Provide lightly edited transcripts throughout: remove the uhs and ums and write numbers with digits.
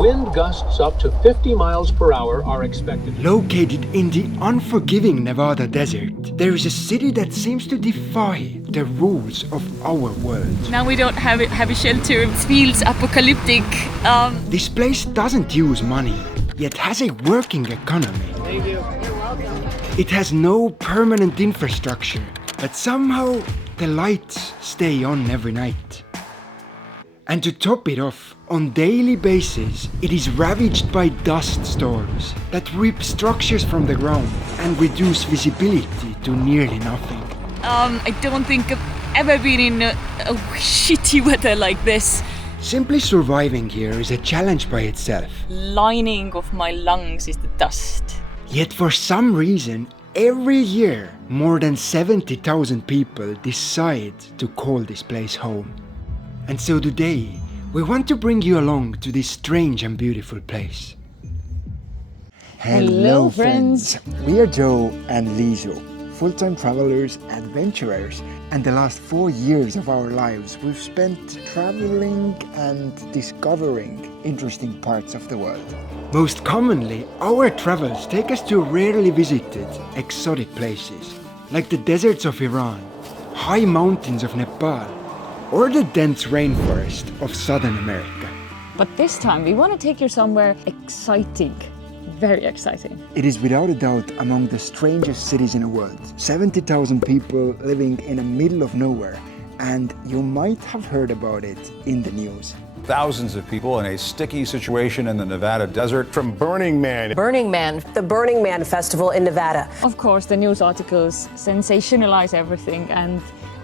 Wind gusts up to 50 miles per hour are expected. Located in the unforgiving Nevada desert, there is a city that seems to defy the rules of our world. Now we don't have a shelter. It feels apocalyptic. This place doesn't use money, yet has a working economy. Thank you. It has no permanent infrastructure, but somehow the lights stay on every night. And to top it off, on daily basis, it is ravaged by dust storms that rip structures from the ground and reduce visibility to nearly nothing. I don't think I've ever been in a shitty weather like this. Simply surviving here is a challenge by itself. Lining of my lungs is the dust. Yet for some reason, every year, more than 70,000 people decide to call this place home. And so today, we want to bring you along to this strange and beautiful place. Hello, friends. We are Joe and Liisu, full-time travelers, adventurers, and the last 4 years of our lives we've spent traveling and discovering interesting parts of the world. Most commonly, our travels take us to rarely visited, exotic places, like the deserts of Iran, high mountains of Nepal, or the dense rainforest of Southern America. But this time we want to take you somewhere exciting. Very exciting. It is without a doubt among the strangest cities in the world. 70,000 people living in the middle of nowhere, and you might have heard about it in the news. Thousands of people in a sticky situation in the Nevada desert. From Burning Man. The Burning Man Festival in Nevada. Of course, the news articles sensationalize everything, and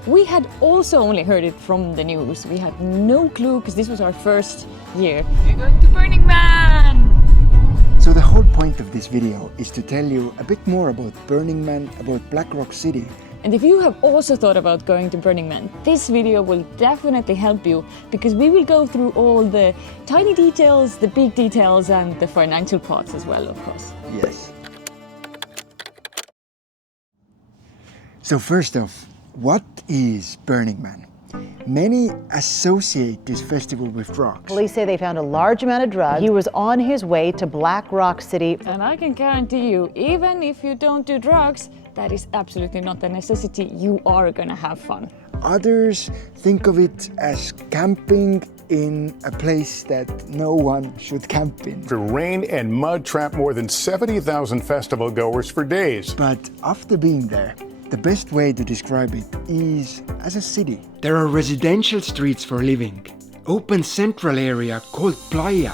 we had also only heard it from the news. We had no clue because this was our first year. We're going to Burning Man! So the whole point of this video is to tell you a bit more about Burning Man, about Black Rock City. And if you have also thought about going to Burning Man, this video will definitely help you because we will go through all the tiny details, the big details, and the financial parts as well, of course. Yes. So first off, what is Burning Man? Many associate this festival with drugs. Police say they found a large amount of drugs. He was on his way to Black Rock City. And I can guarantee you, even if you don't do drugs, that is absolutely not a necessity. You are gonna have fun. Others think of it as camping in a place that no one should camp in. The rain and mud trapped more than 70,000 festival goers for days. But after being there, the best way to describe it is as a city. There are residential streets for living, open central area called Playa.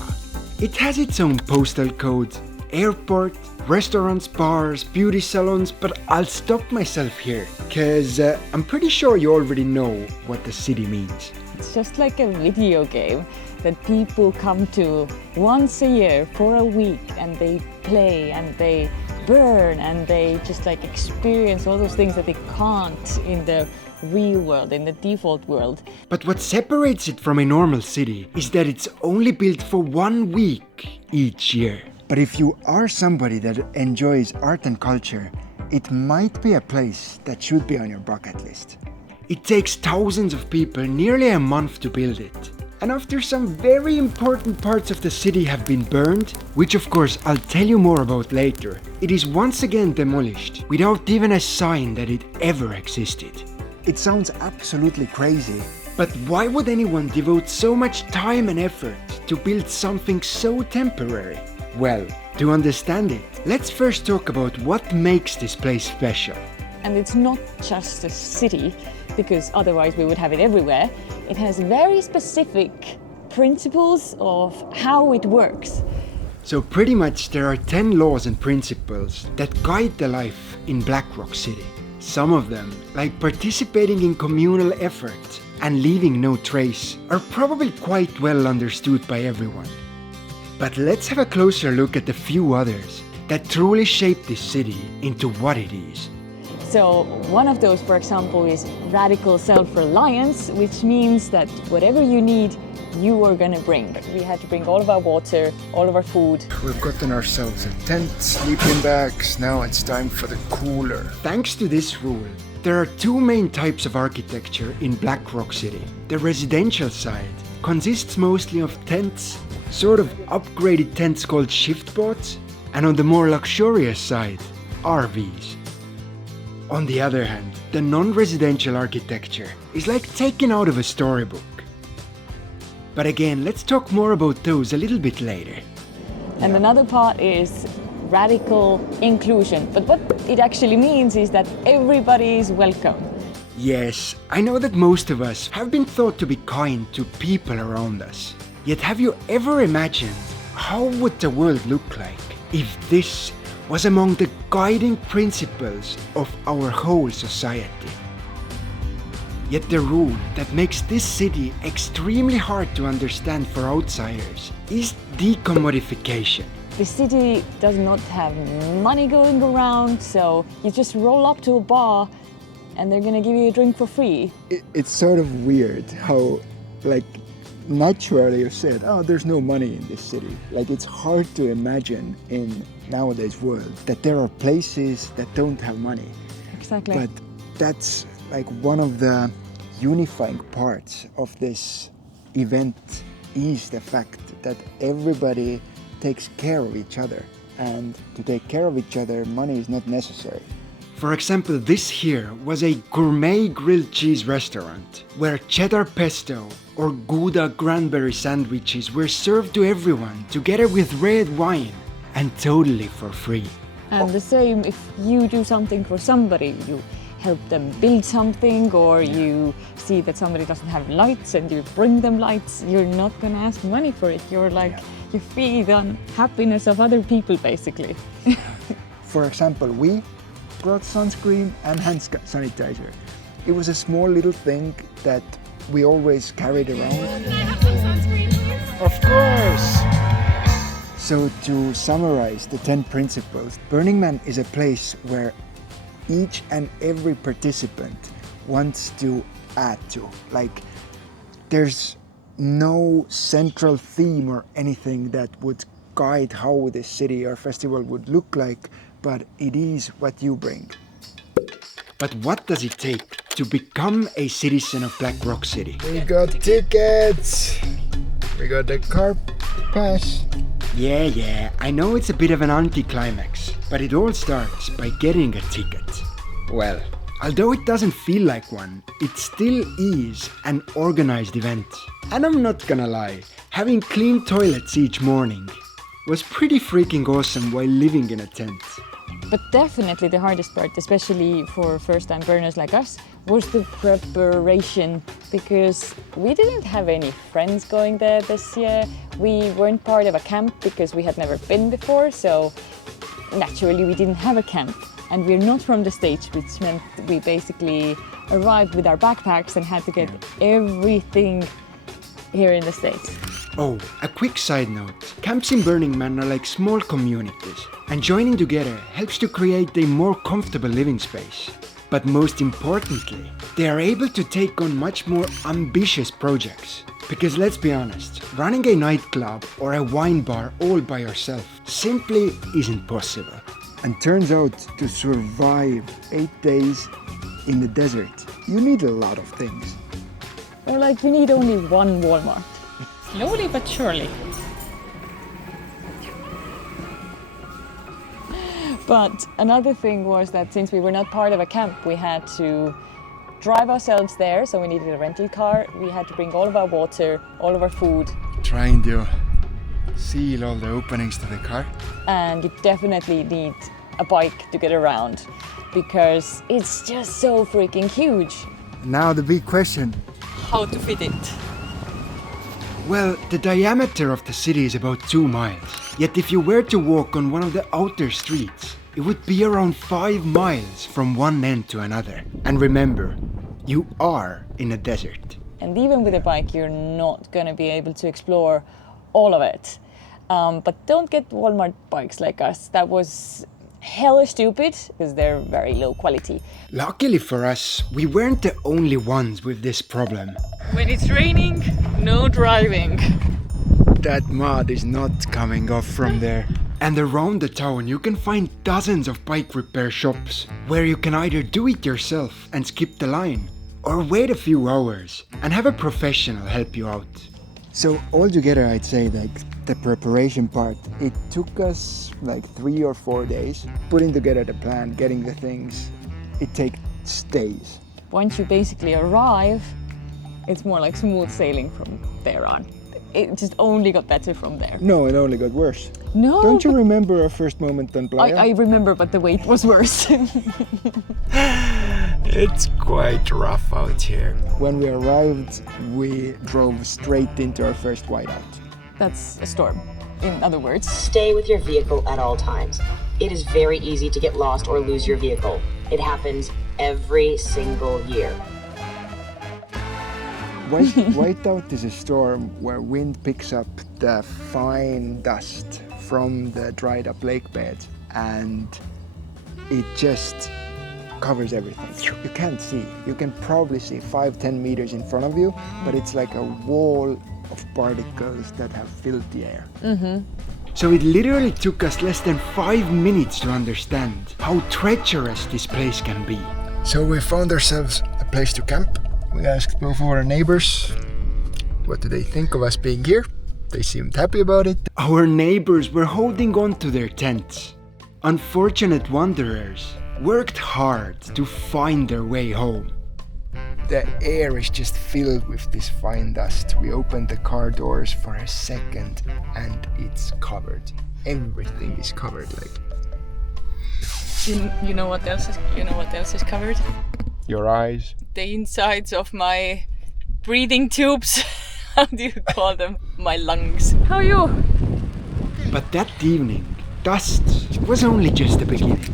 It has its own postal code, airport, restaurants, bars, beauty salons, but I'll stop myself here, cause I'm pretty sure you already know what the city means. It's just like a video game that people come to once a year for a week and they play and they burn and they just like experience all those things that they can't in the real world, in the default world. But what separates it from a normal city is that it's only built for 1 week each year. But if you are somebody that enjoys art and culture, it might be a place that should be on your bucket list. It takes thousands of people nearly a month to build it. And after some very important parts of the city have been burned, which of course I'll tell you more about later, it is once again demolished without even a sign that it ever existed. It sounds absolutely crazy, but why would anyone devote so much time and effort to build something so temporary? Well, to understand it, let's first talk about what makes this place special. And it's not just a city, because otherwise we would have it everywhere. It has very specific principles of how it works. So pretty much there are 10 laws and principles that guide the life in Black Rock City. Some of them, like participating in communal effort and leaving no trace, are probably quite well understood by everyone. But let's have a closer look at the few others that truly shape this city into what it is. So one of those, for example, is radical self-reliance, which means that whatever you need, you are gonna bring. We had to bring all of our water, all of our food. We've gotten ourselves a tent, sleeping bags, now it's time for the cooler. Thanks to this rule, there are two main types of architecture in Black Rock City. The residential side consists mostly of tents, sort of upgraded tents called shift boats, and on the more luxurious side, RVs. On the other hand, the non-residential architecture is like taken out of a storybook. But again, let's talk more about those a little bit later. And another part is radical inclusion. But what it actually means is that everybody is welcome. Yes, I know that most of us have been thought to be kind to people around us. Yet have you ever imagined how would the world look like if this was among the guiding principles of our whole society? Yet the rule that makes this city extremely hard to understand for outsiders is decommodification. The city does not have money going around, so you just roll up to a bar and they're gonna give you a drink for free. It's sort of weird how, like, naturally you said, oh, there's no money in this city. Like, it's hard to imagine in nowadays world that there are places that don't have money. Exactly. But that's like one of the unifying parts of this event is the fact that everybody takes care of each other, and to take care of each other, money is not necessary. For example, this here was a gourmet grilled cheese restaurant where cheddar pesto or Gouda cranberry sandwiches were served to everyone together with red wine and totally for free. And the same if you do something for somebody, you help them build something, or you see that somebody doesn't have lights and you bring them lights, you're not gonna ask money for it. You're like, you feed on happiness of other people basically. For example, we brought sunscreen and hand sanitizer. It was a small little thing that we always carried around. Of course! So to summarize the 10 principles, Burning Man is a place where each and every participant wants to add to. Like, there's no central theme or anything that would guide how the city or festival would look like, but it is what you bring. But what does it take to become a citizen of Black Rock City? We got tickets! We got the car pass. Yeah, I know it's a bit of an anticlimax, but it all starts by getting a ticket. Well, although it doesn't feel like one, it still is an organized event. And I'm not gonna lie, having clean toilets each morning was pretty freaking awesome while living in a tent. But definitely the hardest part, especially for first-time burners like us, was the preparation, because we didn't have any friends going there this year. We weren't part of a camp because we had never been before, so naturally we didn't have a camp. And we're not from the States, which meant we basically arrived with our backpacks and had to get everything here in the States. Oh, a quick side note. Camps in Burning Man are like small communities, and joining together helps to create a more comfortable living space. But most importantly, they are able to take on much more ambitious projects. Because let's be honest, running a nightclub or a wine bar all by yourself simply isn't possible. And turns out to survive 8 days in the desert, you need a lot of things. Or like you need only one Walmart. Slowly but surely. But another thing was that since we were not part of a camp, we had to drive ourselves there, so we needed a rental car. We had to bring all of our water, all of our food. Trying to seal all the openings to the car. And you definitely need a bike to get around because it's just so freaking huge. Now the big question. How to fit it? Well, the diameter of the city is about 2 miles. Yet if you were to walk on one of the outer streets, it would be around 5 miles from one end to another. And remember, you are in a desert. And even with a bike, you're not going to be able to explore all of it. But don't get Walmart bikes like us. That was hella stupid because they're very low quality. Luckily for us, we weren't the only ones with this problem. When it's raining, no driving. That mud is not coming off from there. And around the town you can find dozens of bike repair shops where you can either do it yourself and skip the line, or wait a few hours and have a professional help you out. So altogether, I'd say like the preparation part, it took us like 3 or 4 days. Putting together the plan, getting the things, it takes days. Once you basically arrive, it's more like smooth sailing from there on. It just only got better from there. No, it only got worse. No. Don't you remember our first moment on Playa? I remember, but the wait was worse. It's quite rough out here. When we arrived, we drove straight into our first whiteout. That's a storm, in other words. Stay with your vehicle at all times. It is very easy to get lost or lose your vehicle. It happens every single year. Whiteout is a storm where wind picks up the fine dust from the dried up lake bed and it just covers everything. You can't see. You can probably see 5-10 meters in front of you, but it's like a wall of particles that have filled the air. So it literally took us less than 5 minutes to understand how treacherous this place can be. So we found ourselves a place to camp. We asked both of our neighbors, what do they think of us being here? They seemed happy about it. Our neighbors were holding on to their tents. Unfortunate wanderers worked hard to find their way home. The air is just filled with this fine dust. We opened the car doors for a second and it's covered. Everything is covered. Like you know what else is covered? your eyes. The insides of my breathing tubes. How do you call them? My lungs. How are you? But that evening, dust was only just the beginning.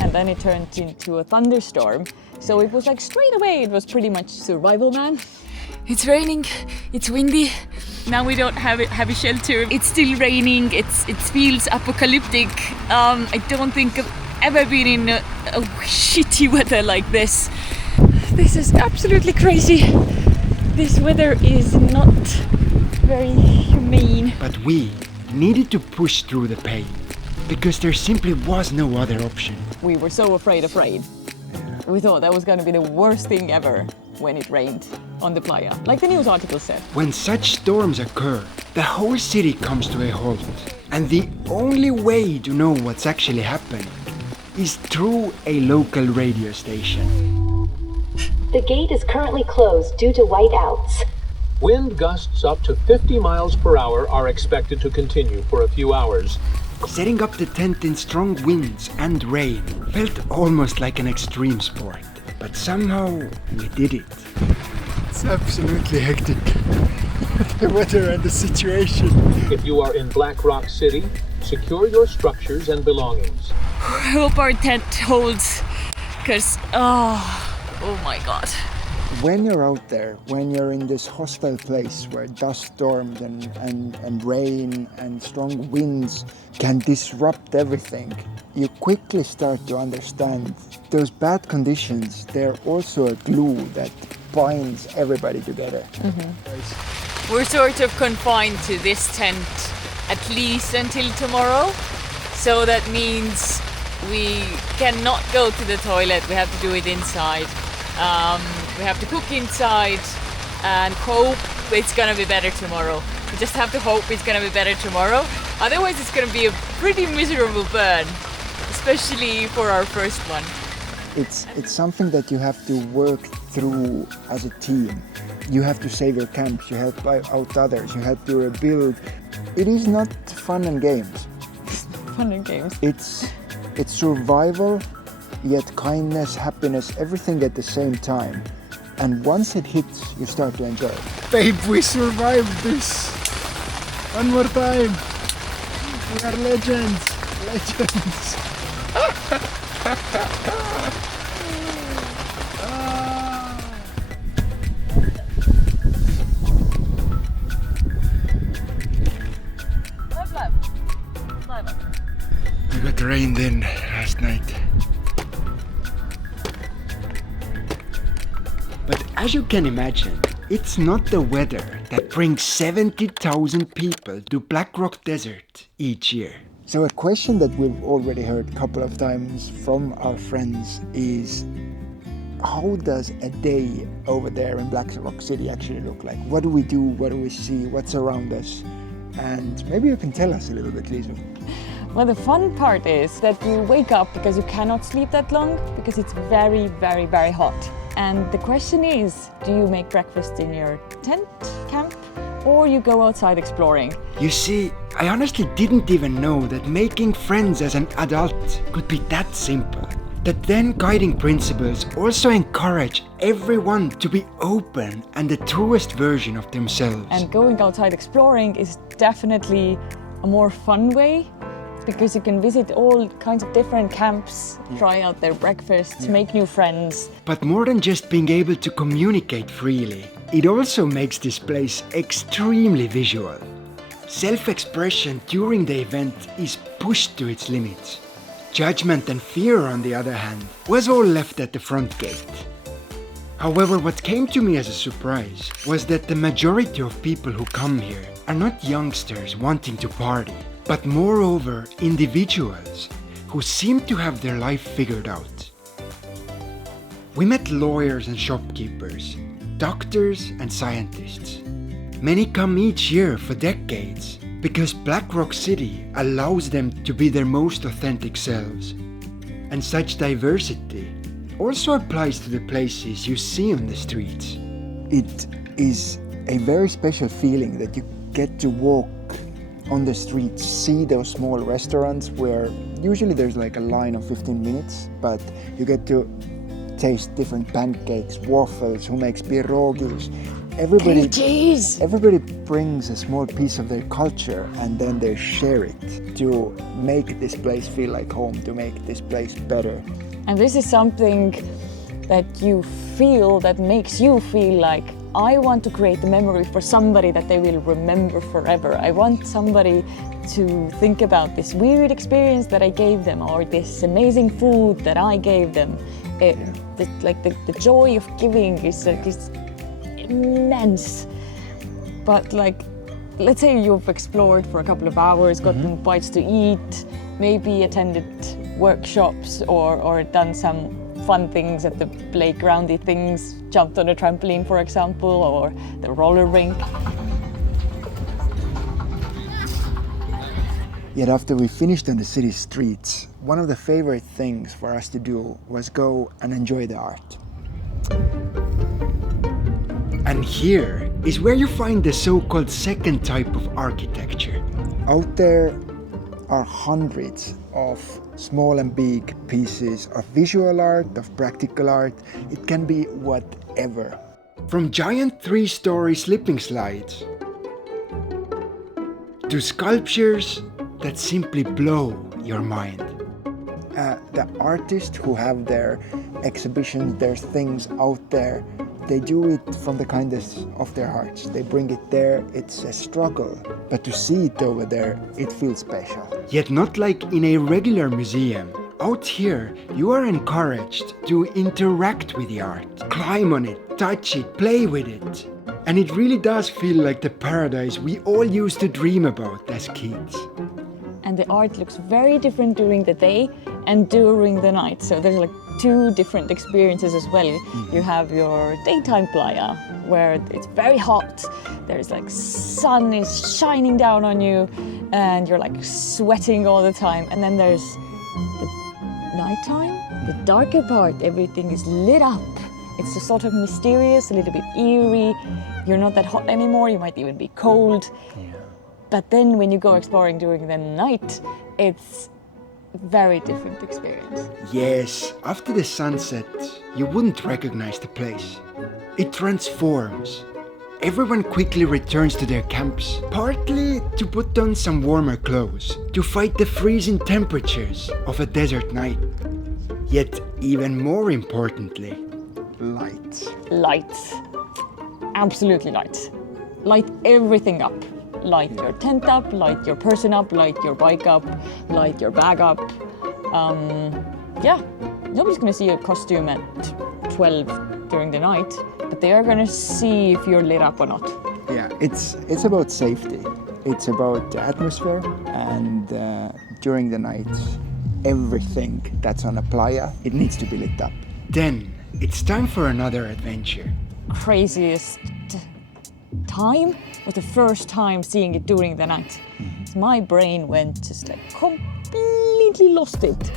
And then it turned into a thunderstorm. So it was like straight away, it was pretty much survival, man. It's raining. It's windy. Now we don't have a shelter. It's still raining. It feels apocalyptic. I don't think I've ever been in a shitty weather like this. This is absolutely crazy. This weather is not very humane. But we needed to push through the pain because there simply was no other option. We were so afraid. We thought that was going to be the worst thing ever when it rained on the Playa, like the news article said. When such storms occur, the whole city comes to a halt. And the only way to know what's actually happening is through a local radio station. The gate is currently closed due to whiteouts. Wind gusts up to 50 miles per hour are expected to continue for a few hours. Setting up the tent in strong winds and rain felt almost like an extreme sport. But somehow we did it. It's absolutely hectic. The weather and the situation. If you are in Black Rock City, secure your structures and belongings. I hope our tent holds, because, oh my god. When you're out there, when you're in this hostile place where dust storms and rain and strong winds can disrupt everything, you quickly start to understand those bad conditions, they're also a glue that binds everybody together. We're sort of confined to this tent at least until tomorrow. So that means we cannot go to the toilet, we have to do it inside. We have to cook inside and hope it's gonna be better tomorrow. We just have to hope it's gonna be better tomorrow. Otherwise it's gonna be a pretty miserable burn, especially for our first one. It's something that you have to work through as a team. You have to save your camps, you help out others, you help to rebuild. It is not fun and games. Fun and games. It's survival, yet kindness, happiness, everything at the same time. And once it hits, you start to enjoy it. Babe, we survived this! One more time! We are legends! Legends! I got rained in last night. But as you can imagine, it's not the weather that brings 70,000 people to Black Rock Desert each year. So a question that we've already heard a couple of times from our friends is, how does a day over there in Black Rock City actually look like? What do we do? What do we see? What's around us? And maybe you can tell us a little bit, Liisu. Well, the fun part is that you wake up because you cannot sleep that long because it's very, very, very hot. And the question is, do you make breakfast in your tent camp or you go outside exploring? You see, I honestly didn't even know that making friends as an adult could be that simple. That then guiding principles also encourage everyone to be open and the truest version of themselves. And going outside exploring is definitely a more fun way because you can visit all kinds of different camps, try out their breakfasts, make new friends. But more than just being able to communicate freely, it also makes this place extremely visual. Self-expression during the event is pushed to its limits. Judgment and fear, on the other hand, was all left at the front gate. However, what came to me as a surprise was that the majority of people who come here are not youngsters wanting to party, but moreover individuals who seem to have their life figured out. We met lawyers and shopkeepers, doctors and scientists. Many come each year for decades because Black Rock City allows them to be their most authentic selves. And such diversity also applies to the places you see on the streets. It is a very special feeling that you get to walk on the streets, see those small restaurants where usually there's like a line of 15 minutes, but you get to taste different pancakes, waffles, who makes pierogies. Everybody brings a small piece of their culture and then they share it to make this place feel like home, to make this place better. And this is something that you feel, that makes you feel like I want to create a memory for somebody that they will remember forever. I want somebody to think about this weird experience that I gave them or this amazing food that I gave them. The joy of giving is immense. But like, let's say you've explored for a couple of hours, gotten bites to eat, maybe attended workshops or done some fun things at the playgroundy things, jumped on a trampoline, for example, or the roller rink. Yet after we finished on the city streets, one of the favorite things for us to do was go and enjoy the art. And here is where you find the so-called second type of architecture. Out there are hundreds of small and big pieces of visual art, of practical art. It can be whatever. From giant 3-story slipping slides to sculptures that simply blow your mind. The artists who have their exhibitions, their things out there, they do it from the kindness of their hearts. They bring it there, it's a struggle. But to see it over there, it feels special. Yet not like in a regular museum. Out here, you are encouraged to interact with the art. Climb on it, touch it, play with it. And it really does feel like the paradise we all used to dream about as kids. And the art looks very different during the day and during the night. So there's like 2 different experiences as well. You have your daytime Playa, where it's very hot. There's like sun is shining down on you and you're like sweating all the time. And then there's the nighttime, the darker part. Everything is lit up. It's a sort of mysterious, a little bit eerie. You're not that hot anymore. You might even be cold. But then when you go exploring during the night, it's very different experience. Yes, after the sunset, you wouldn't recognize the place. It transforms. Everyone quickly returns to their camps, partly to put on some warmer clothes, to fight the freezing temperatures of a desert night. Yet, even more importantly, Light. Light. Absolutely light. Light everything up. Light your tent up, light your person up, light your bike up, light your bag up. Nobody's gonna see your costume at 12 during the night, but they are gonna see if you're lit up or not. Yeah, it's about safety. It's about the atmosphere, and during the night, everything that's on a playa, it needs to be lit up. then it's time for another adventure. Craziest time was the first time seeing it during the night. My brain went just like completely lost it.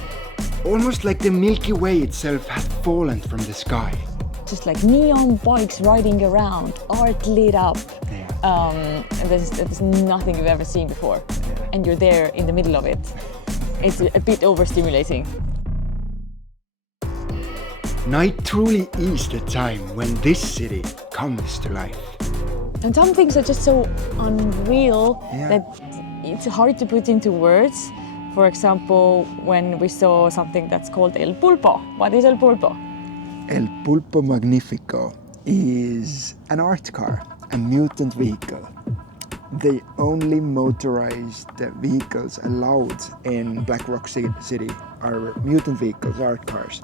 Almost like the Milky Way itself had fallen from the sky. Just like neon bikes riding around, art lit up. And there's nothing you've ever seen before. And you're there in the middle of it. It's a bit overstimulating. Night truly is the time when this city comes to life. And some things are just so unreal that it's hard to put into words. For example, when we saw something that's called El Pulpo. What is El Pulpo? El Pulpo Magnifico is an art car, a mutant vehicle. The only motorized vehicles allowed in Black Rock City are mutant vehicles, art cars.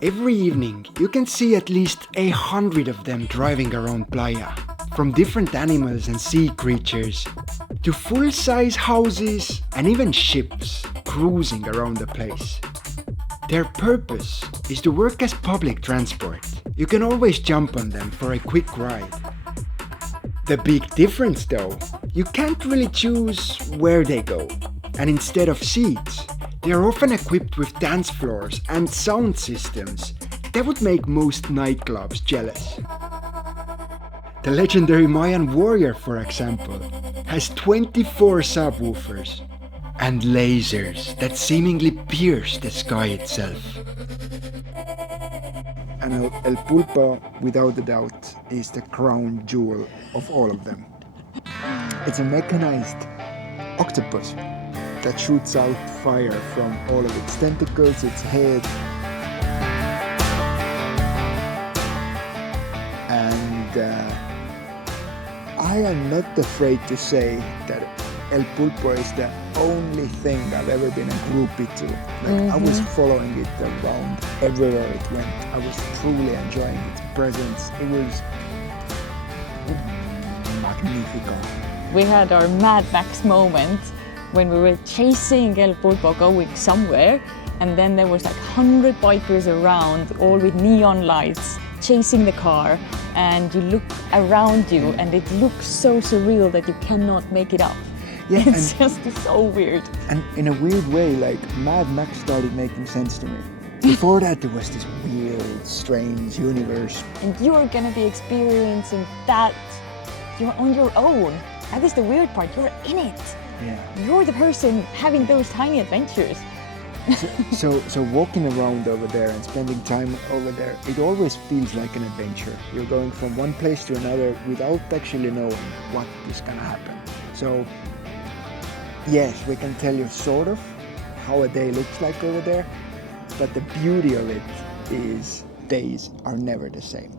Every evening, you can see at least 100 of them driving around Playa. From different animals and sea creatures, to full-size houses and even ships cruising around the place. Their purpose is to work as public transport. You can always jump on them for a quick ride. The big difference though, you can't really choose where they go. And instead of seats, they are often equipped with dance floors and sound systems that would make most nightclubs jealous. The legendary Mayan warrior, for example, has 24 subwoofers and lasers that seemingly pierce the sky itself. And El Pulpo, without a doubt, is the crown jewel of all of them. It's a mechanized octopus that shoots out fire from all of its tentacles, its head. And I am not afraid to say that El Pulpo is the only thing I've ever been a groupie to. Like I was following it around everywhere it went. I was truly enjoying its presence. It was magnifico. We had our Mad Max moment when we were chasing El Pulpo going somewhere, and then there was like 100 bikers around, all with neon lights, chasing the car, and you look around you and it looks so surreal that you cannot make it up. Yeah, it's just so weird. And in a weird way, like Mad Max started making sense to me. Before that, there was this weird, strange universe. And you're gonna be experiencing that. You're on your own. That is the weird part. You're in it. Yeah. You're the person having those tiny adventures. So walking around over there and spending time over there, it always feels like an adventure. You're going from one place to another without actually knowing what is gonna happen. So yes, we can tell you sort of how a day looks like over there, but the beauty of it is days are never the same.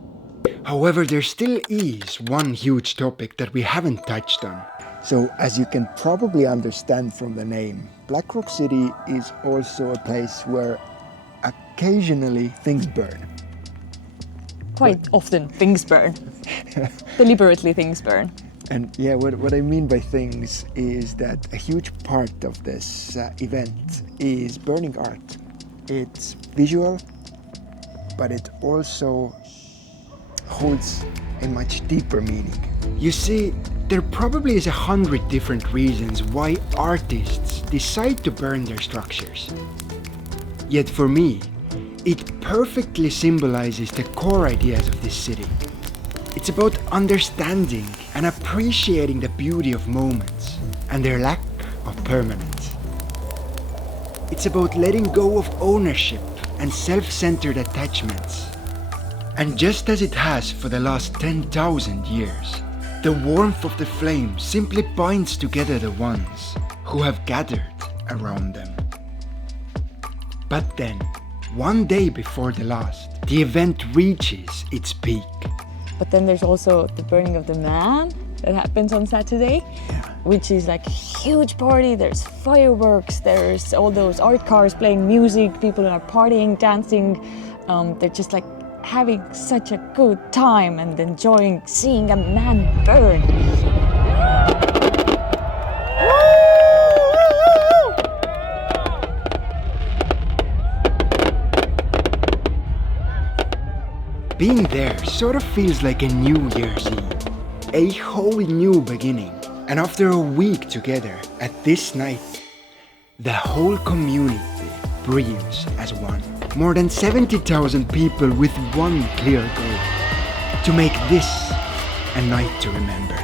However, there still is one huge topic that we haven't touched on. So, as you can probably understand from the name, Black Rock City is also a place where occasionally things burn. Quite often things burn. Deliberately things burn. And yeah, what I mean by things is that a huge part of this event is burning art. It's visual, but it also holds a much deeper meaning. You see, there probably is 100 different reasons why artists decide to burn their structures. Yet for me, it perfectly symbolizes the core ideas of this city. It's about understanding and appreciating the beauty of moments and their lack of permanence. It's about letting go of ownership and self-centered attachments. And just as it has for the last 10,000 years, the warmth of the flame simply binds together the ones who have gathered around them. But then, one day before the last, the event reaches its peak. But then there's also the burning of the man that happens on Saturday, which is like a huge party. There's fireworks, there's all those art cars playing music, people are partying, dancing. They're just like having such a good time and enjoying seeing a man burn. Being there sort of feels like a New Year's Eve, a whole new beginning. And after a week together at this night, the whole community breathes as one. More than 70,000 people with one clear goal: to make this a night to remember.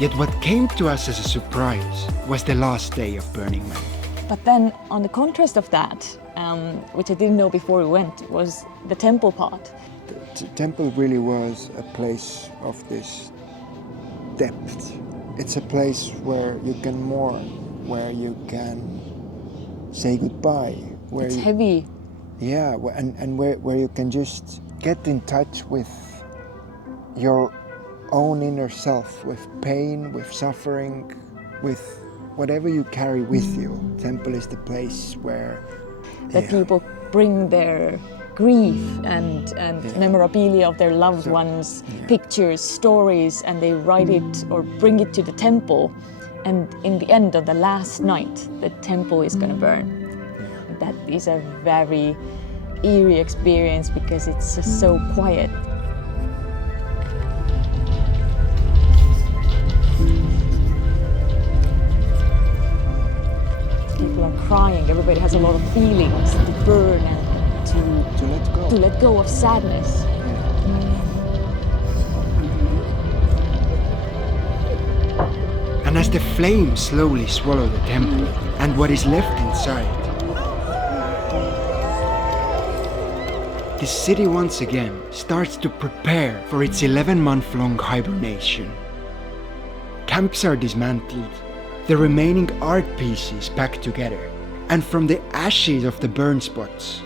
Yet what came to us as a surprise was the last day of Burning Man. But then, on the contrast of that, which I didn't know before we went, was the temple part. The temple really was a place of this depth. It's a place where you can mourn, where you can say goodbye. Where It's heavy. Yeah, and where you can just get in touch with your own inner self, with pain, with suffering, with whatever you carry with you. Temple is the place where That people bring their grief and memorabilia of their loved ones, pictures, stories, and they write it or bring it to the temple. And in the end of the last night, the temple is going to burn. That is a very eerie experience because it's just so quiet. People are crying, everybody has a lot of feelings to burn and to let go of sadness. And as the flames slowly swallow the temple and what is left inside, the city once again starts to prepare for its 11-month-long hibernation. Camps are dismantled, the remaining art pieces packed together, and from the ashes of the burn spots,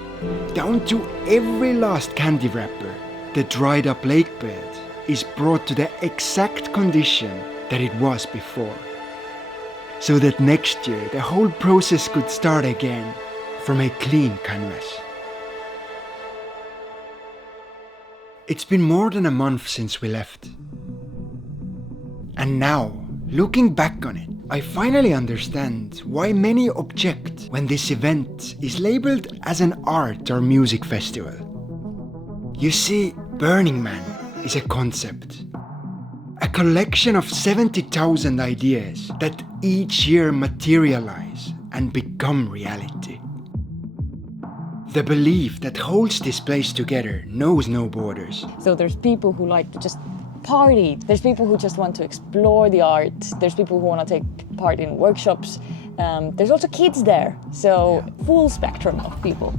down to every last candy wrapper, the dried up lake bed is brought to the exact condition that it was before. So that next year the whole process could start again from a clean canvas. It's been more than a month since we left. And now, looking back on it, I finally understand why many object when this event is labeled as an art or music festival. You see, Burning Man is a concept. A collection of 70,000 ideas that each year materialize and become reality. The belief that holds this place together knows no borders. So there's people who like to just party, there's people who just want to explore the art, there's people who want to take part in workshops, there's also kids there, so full spectrum of people.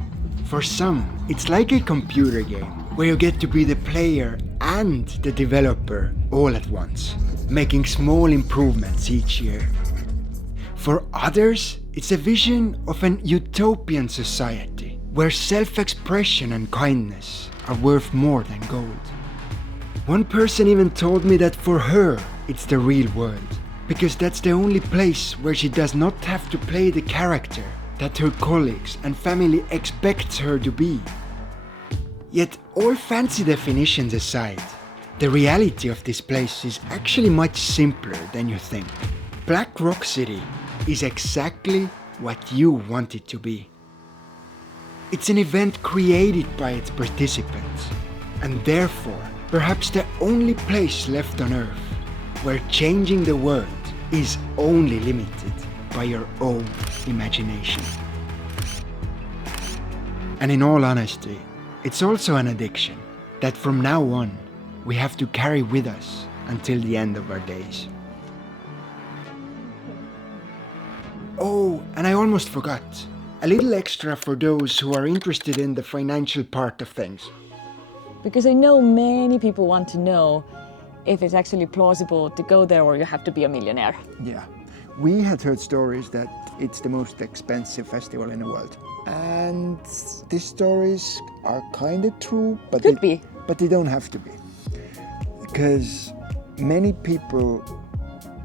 For some, it's like a computer game where you get to be the player and the developer all at once, making small improvements each year. For others, it's a vision of an utopian society where self-expression and kindness are worth more than gold. One person even told me that for her, it's the real world, because that's the only place where she does not have to play the character that her colleagues and family expect her to be. Yet all fancy definitions aside, the reality of this place is actually much simpler than you think. Black Rock City is exactly what you want it to be. It's an event created by its participants, and therefore perhaps the only place left on Earth where changing the world is only limited by your own imagination. And in all honesty, it's also an addiction that from now on we have to carry with us until the end of our days. Oh, and I almost forgot. A little extra for those who are interested in the financial part of things. Because I know many people want to know if it's actually plausible to go there or you have to be a millionaire. Yeah, we had heard stories that it's the most expensive festival in the world. And these stories are kind of true, but they don't have to be. Because many people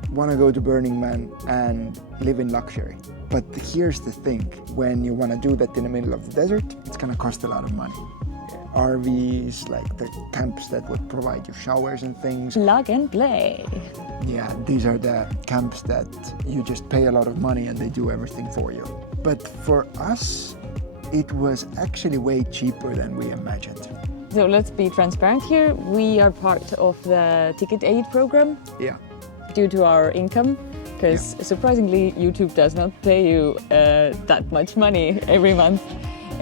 want to go to Burning Man and live in luxury. But here's the thing, when you want to do that in the middle of the desert, it's going to cost a lot of money. RVs, like the camps that would provide you showers and things. Plug and play. Yeah, these are the camps that you just pay a lot of money and they do everything for you. But for us, it was actually way cheaper than we imagined. So let's be transparent here. We are part of the ticket aid program Yeah. due to our income, because surprisingly, YouTube does not pay you that much money every month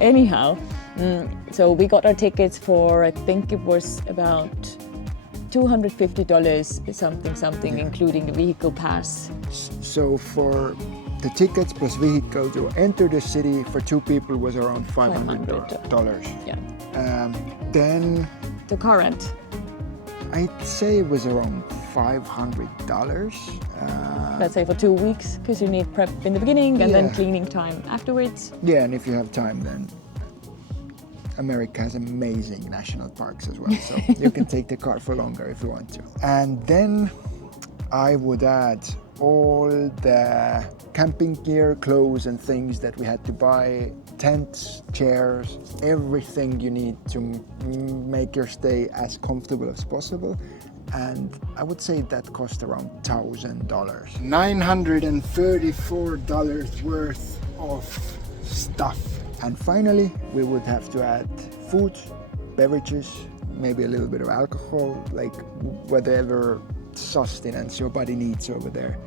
anyhow. So we got our tickets for, I think it was about $250 something, including the vehicle pass. So for the tickets plus vehicle to enter the city for 2 people was around $500. Yeah. Then The car rent. I'd say it was around $500. Let's say for 2 weeks, because you need prep in the beginning and then Yeah. cleaning time afterwards. Yeah, and if you have time, then America has amazing national parks as well, so you can take the car for longer if you want to. And then I would add all the camping gear, clothes and things that we had to buy, tents, chairs, everything you need to make your stay as comfortable as possible. And I would say that cost around $1,000. $934 worth of stuff. And finally, we would have to add food, beverages, maybe a little bit of alcohol, like whatever sustenance your body needs over there.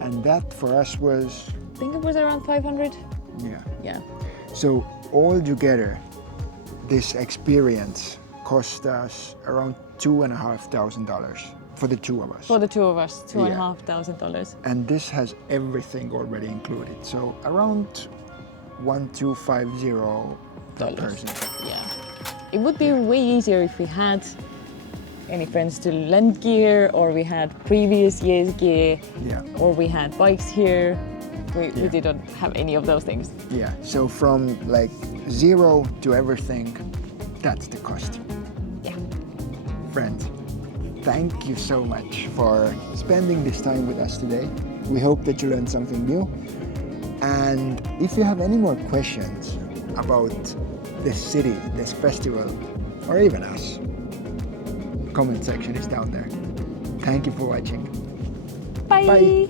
And that for us was... I think it was around 500. Yeah. Yeah. So all together, this experience cost us around $2,500 for the 2 of us. For the 2 of us, $2,500. And this has everything already included. So around $1,250 per person. Yeah. It would be way easier if we had any friends to lend gear, or we had previous year's gear, or we had bikes here. We didn't have any of those things. Yeah, so from like 0 to everything, that's the cost. Yeah. Friends, thank you so much for spending this time with us today. We hope that you learned something new. And if you have any more questions about this city, this festival, or even us, comment section is down there. Thank you for watching. Bye. Bye.